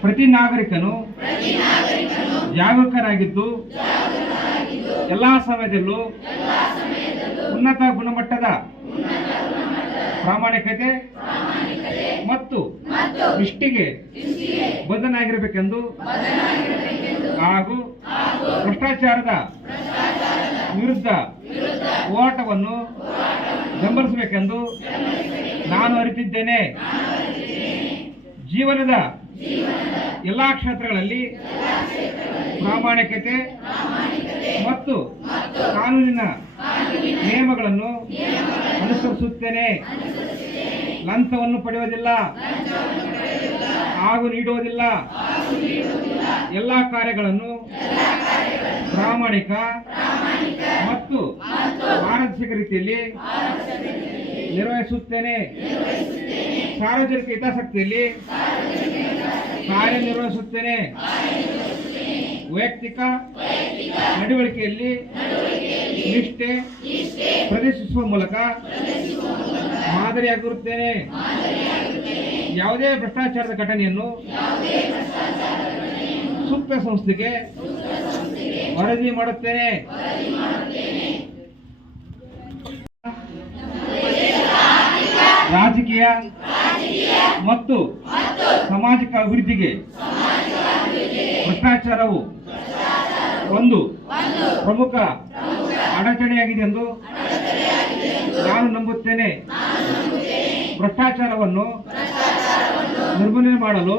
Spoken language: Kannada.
ಪ್ರತಿ ನಾಗರಿಕನು ಜಾಗರೂಕರಾಗಿದ್ದು ಎಲ್ಲಾ ಸಮಯದಲ್ಲೂ ಉನ್ನತ ಗುಣಮಟ್ಟದ ಪ್ರಾಮಾಣಿಕತೆ ಮತ್ತು ದೃಷ್ಟಿಗೆ ಬದ್ಧನಾಗಿರಬೇಕೆಂದು ಹಾಗೂ ಭ್ರಷ್ಟಾಚಾರದ ವಿರುದ್ಧ ಹೋರಾಟವನ್ನು ಬೆಂಬಲಿಸಬೇಕೆಂದು ನಾನು ಅರಿತಿದ್ದೇನೆ. ಜೀವನದ ಎಲ್ಲಾ ಕ್ಷೇತ್ರಗಳಲ್ಲಿ ಪ್ರಾಮಾಣಿಕತೆ ಮತ್ತು ಕಾನೂನಿನ ನಿಯಮಗಳನ್ನು ಅನುಸರಿಸುತ್ತೇನೆ. ಲಂಚವನ್ನು ಪಡೆಯುವುದಿಲ್ಲ. ಹಾಗೂ ನೀಡುವುದಿಲ್ಲ. ಎಲ್ಲ ಕಾರ್ಯಗಳನ್ನು ಪ್ರಾಮಾಣಿಕ ಮತ್ತು ಮಾನಸಿಕ ರೀತಿಯಲ್ಲಿ ನಿರ್ವಹಿಸುತ್ತೇನೆ. ಸಾರ್ವಜನಿಕ ಹಿತಾಸಕ್ತಿಯಲ್ಲಿ ಕಾರ್ಯನಿರ್ವಹಿಸುತ್ತೇನೆ. ವೈಯಕ್ತಿಕ ನಡವಳಿಕೆಯಲ್ಲಿ ನಿಷ್ಠೆ ಪ್ರದರ್ಶಿಸುವ ಮೂಲಕ ಮಾದರಿಯಾಗಿರುತ್ತೇನೆ. ಯಾವುದೇ ಭ್ರಷ್ಟಾಚಾರದ ಘಟನೆಯನ್ನು ಸೂಕ್ತ ಸಂಸ್ಥೆಗೆ ವರದಿ ಮಾಡುತ್ತೇನೆ. ರಾಜಕೀಯ ಮತ್ತು ಸಾಮಾಜಿಕ ಅಭಿವೃದ್ಧಿಗೆ ಭ್ರಷ್ಟಾಚಾರವು ಒಂದು ಪ್ರಮುಖ ಅಡಚಣೆಯಾಗಿದೆ ಎಂದು ನಾನು ನಂಬುತ್ತೇನೆ. ಭ್ರಷ್ಟಾಚಾರವನ್ನು ನಿರ್ಮೂಲನೆ ಮಾಡಲು